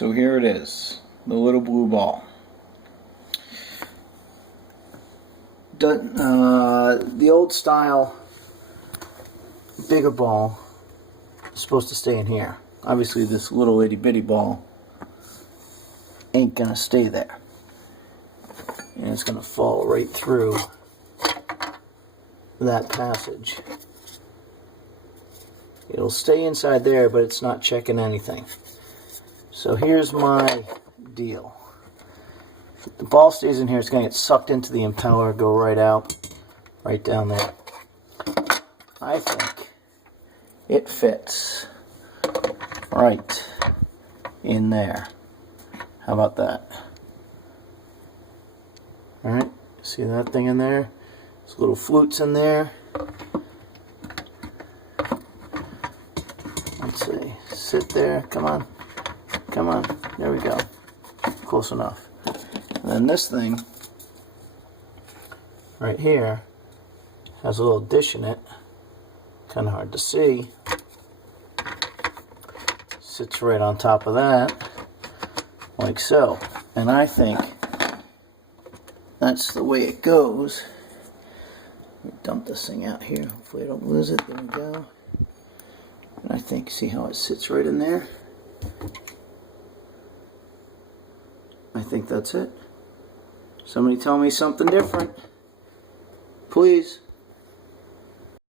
So here it is, the little blue ball. The old style bigger ball is supposed to stay in here. Obviously this little itty bitty ball ain't gonna stay there. And it's gonna fall right through that passage. It'll stay inside there, but it's not checking anything. So here's my deal. If the ball stays in here, it's going to get sucked into the impeller, go right out, right down there. I think it fits right in there. How about that? Alright, see that thing in there? There's little flutes in there. Let's see, sit there, come on, come on, there we go, close enough. And then this thing, right here, has a little dish in it, kind of hard to see, sits right on top of that, like so. And I think that's the way it goes. Let me dump this thing out here, hopefully I don't lose it, there we go. And I think, see how it sits right in there? I think that's it. Somebody tell me something different, please.